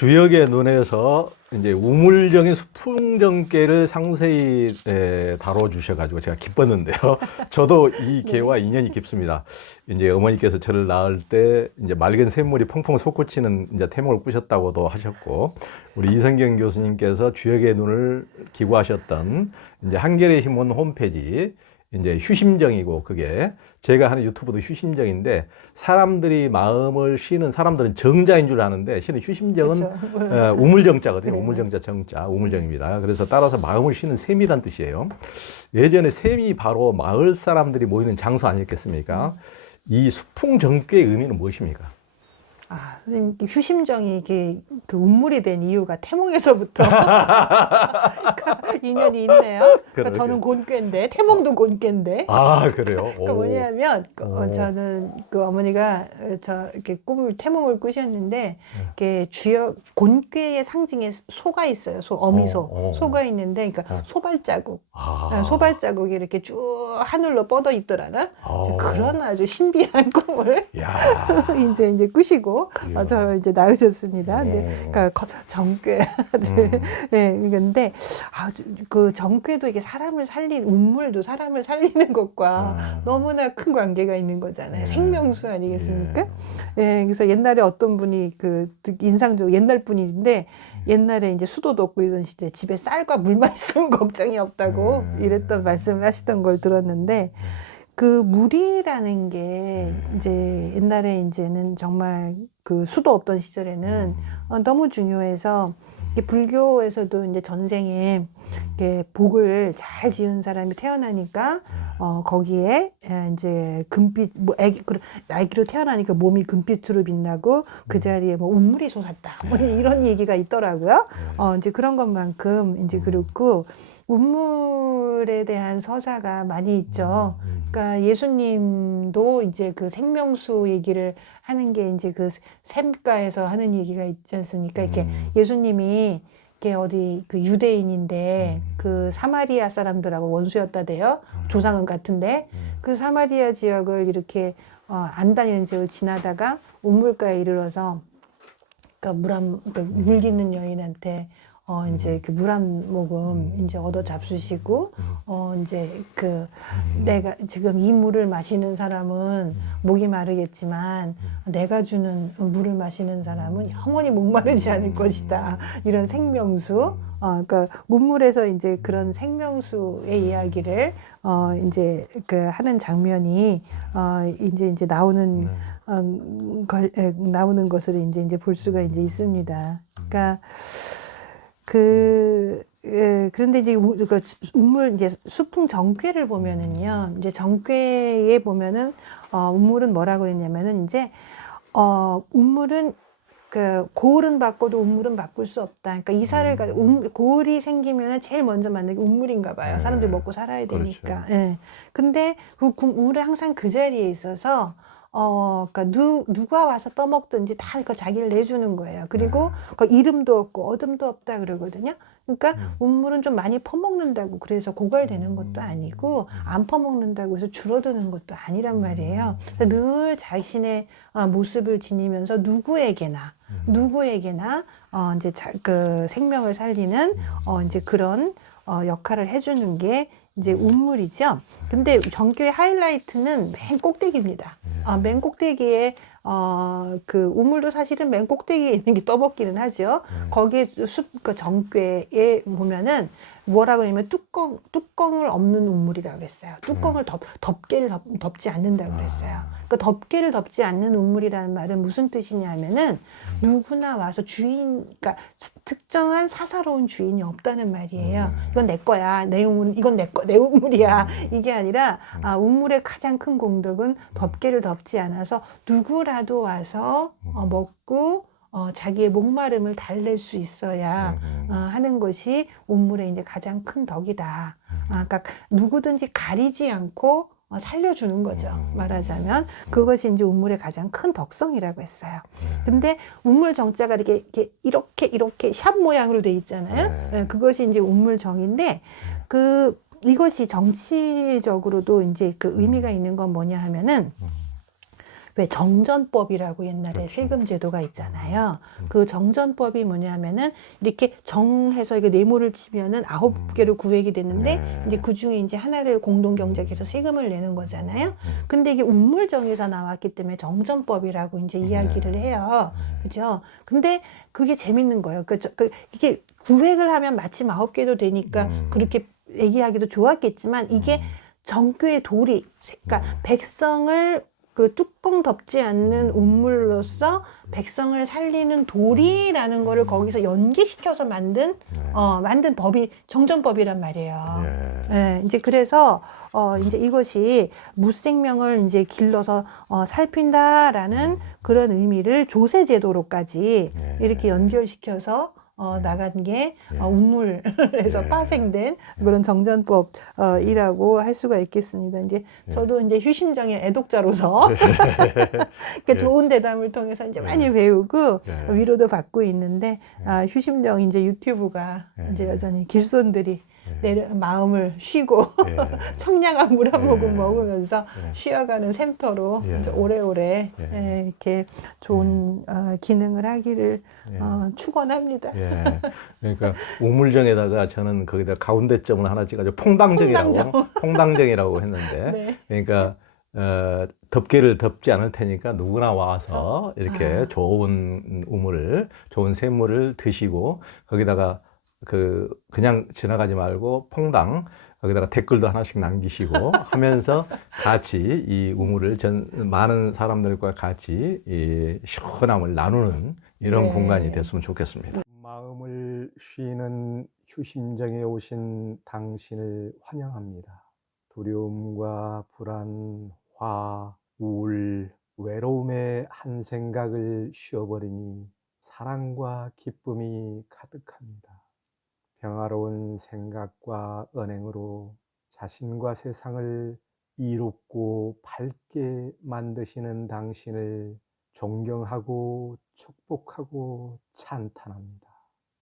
주역의 눈에서 이제 우물정의 수풍정계를 상세히 다뤄주셔가지고 제가 기뻤는데요. 저도 이 개와 인연이 깊습니다. 이제 어머니께서 저를 낳을 때 이제 맑은 샘물이 펑펑 솟구치는 이제 태몽을 꾸셨다고도 하셨고, 우리 이성경 교수님께서 주역의 눈을 기고하셨던 이제 한결의 힘은 홈페이지 이제 휴심정이고, 그게 제가 하는 유튜브도 휴심정인데, 사람들이 마음을 쉬는, 사람들은 정자인 줄 아는데 실은 휴심정은 그렇죠. 우물정자거든요. 네. 우물정자 정자 우물정입니다. 그래서 따라서 마음을 쉬는 샘이란 뜻이에요. 예전에 샘이 바로 마을 사람들이 모이는 장소 아니었겠습니까? 이 수풍정교의 의미는 무엇입니까? 선생님, 휴심정이 이게 그 운물이 된 이유가 태몽에서부터 인연이 있네요. 그러니까 저는 곤괴인데, 태몽도 곤괴인데. 아, 그래요? 그러니까 뭐냐면, 저는 그 어머니가 이렇게 태몽을 꾸셨는데, 이렇게 곤괴의 상징에 소가 있어요. 어미소. 소가 있는데, 그러니까 소발자국. 소발자국이 이렇게 쭉 하늘로 뻗어 있더라나? 그런 아주 신비한 꿈을 야. 이제 꾸시고, 그래요. 저를 이제 낳으셨습니다. 네, 그러니까 정괴를 네, 근데 그 정괴도 이게 운물도 사람을 살리는 것과 너무나 큰 관계가 있는 거잖아요. 생명수 아니겠습니까? 예, 그래서 옛날에 어떤 분이 인상적으로 옛날 분인데, 옛날에 이제 수도도 없고 이런 시대 집에 쌀과 물만 있으면 걱정이 없다고 이랬던 말씀을 하시던 걸 들었는데, 그 물이라는 게 이제 옛날에 이제는 정말 그 수도 없던 시절에는 너무 중요해서, 이게 불교에서도 이제 전생에 이렇게 복을 잘 지은 사람이 태어나니까 거기에 이제 금빛 아기로 태어나니까 몸이 금빛으로 빛나고 그 자리에 뭐 운물이 솟았다 뭐 이런 얘기가 있더라고요. 이제 그런 것만큼 이제 그렇고 운물에 대한 서사가 많이 있죠. 그러니까 예수님도 이제 그 생명수 얘기를 하는 게 이제 그 샘가에서 하는 얘기가 있지 않습니까? 이렇게 예수님이 이게 어디 그 유대인인데 그 사마리아 사람들하고 원수였다대요. 조상은 같은데 그 사마리아 지역을 이렇게 안 다니는 지역을 지나다가 운물가에 이르러서 그러니까 물 깃는 여인한테 이제 그 물 한 모금 이제 얻어 잡수시고 이제 내가 지금 이 물을 마시는 사람은 목이 마르겠지만 내가 주는 물을 마시는 사람은 영원히 목마르지 않을 것이다. 이런 생명수. 그러니까 운물에서 이제 그런 생명수의 이야기를 이제 하는 장면이 이제 나오는 것을 이제 볼 수가 이제 있습니다. 그러니까 그런데 이제 운물 이제 수풍 정괴를 보면은요, 이제 정괴에 보면은 운물은 뭐라고 했냐면은 이제 운물은 고을은 바꿔도 운물은 바꿀 수 없다. 그러니까 이사를 고을이 생기면은 제일 먼저 만든 게 운물인가 봐요. 사람들이 먹고 살아야 되니까. 그렇죠. 예. 근데 그 운물은 항상 그 자리에 있어서 그러니까 누가 와서 떠먹든지 다 그 자기를 내주는 거예요. 그리고 그 이름도 없고 어둠도 없다 그러거든요. 그러니까 운물은 좀 많이 퍼먹는다고 그래서 고갈되는 것도 아니고 안 퍼먹는다고 해서 줄어드는 것도 아니란 말이에요. 그래서 늘 자신의 모습을 지니면서 누구에게나 이제 그 생명을 살리는 이제 그런 역할을 해주는 게 이제 운물이죠. 근데 정교의 하이라이트는 맨 꼭대기입니다. 맨 꼭대기에 그 우물도 사실은 맨 꼭대기에 있는 게 떠먹기는 하죠. 거기에 그 정괴에 보면은 뭐라고 하냐면 뚜껑을 엎는 우물이라고 그랬어요. 뚜껑을 덮개를 덮지 않는다고 그랬어요. 그 덮개를 덮지 않는 우물이라는 말은 무슨 뜻이냐면은 누구나 와서 그러니까 특정한 사사로운 주인이 없다는 말이에요. 이건 내 거야. 내 우물, 이건 내 우물이야. 이게 아니라 우물의 가장 큰 공덕은 덮개를 덮지 않아서 누구라도 와서 먹고 자기의 목마름을 달랠 수 있어야 하는 것이 운물의 이제 가장 큰 덕이다. 그러니까 누구든지 가리지 않고 살려주는 거죠. 말하자면 그것이 이제 운물의 가장 큰 덕성이라고 했어요. 근데 운물 정자가 이렇게 샵 모양으로 돼 있잖아요. 그것이 이제 운물 정인데 이것이 정치적으로도 이제 그 의미가 있는 건 뭐냐 하면은 왜 정전법이라고 옛날에 그렇죠. 세금 제도가 있잖아요. 음. 그 정전법이 뭐냐면은 이렇게 정해서 이게 네모를 치면은 9개로 구획이 됐는데 네. 이제 그 중에 이제 하나를 공동 경작해서 세금을 내는 거잖아요. 근데 이게 운물정에서 나왔기 때문에 정전법이라고 이제 이야기를 해요. 그죠? 근데 그게 재밌는 거예요. 이게 구획을 하면 마침 9개도 되니까 그렇게 얘기하기도 좋았겠지만 이게 정교의 도리, 그러니까 백성을 그 뚜껑 덮지 않는 운물로서 백성을 살리는 도리라는 거를 거기서 연계시켜서 만든 만든 법이 정전법이란 말이에요. 예, 이제 그래서 이제 이것이 무생명을 이제 길러서 살핀다라는 그런 의미를 조세제도로까지 이렇게 연결시켜서 나간 게 운물에서 파생된 그런 정전법이라고 할 수가 있겠습니다. 이제 저도 이제 휴심정의 애독자로서 이렇게 좋은 대담을 통해서 이제 많이 배우고 위로도 받고 있는데 휴심정 이제 유튜브가 이제 여전히 길손들이 마음을 쉬고 청량한 물 한 모금 먹으면서 쉬어가는 샘터로 이제 오래오래 이렇게 좋은 기능을 하기를 축원합니다. 그러니까 우물정에다가 저는 거기다 가운데점을 하나 찍어가지고 퐁당정이라고 했는데 네. 그러니까 덮개를 덮지 않을 테니까 누구나 와서 이렇게 좋은 우물을, 좋은 샘물을 드시고 거기다가 그냥 지나가지 말고 퐁당 거기다가 댓글도 하나씩 남기시고 하면서 같이 이 우물을 많은 사람들과 같이 이 시원함을 나누는 이런 네. 공간이 됐으면 좋겠습니다. 마음을 쉬는 휴심정에 오신 당신을 환영합니다. 두려움과 불안, 화, 우울, 외로움의 한 생각을 쉬어버리니 사랑과 기쁨이 가득합니다. 평화로운 생각과 언행으로 자신과 세상을 이롭고 밝게 만드시는 당신을 존경하고 축복하고 찬탄합니다.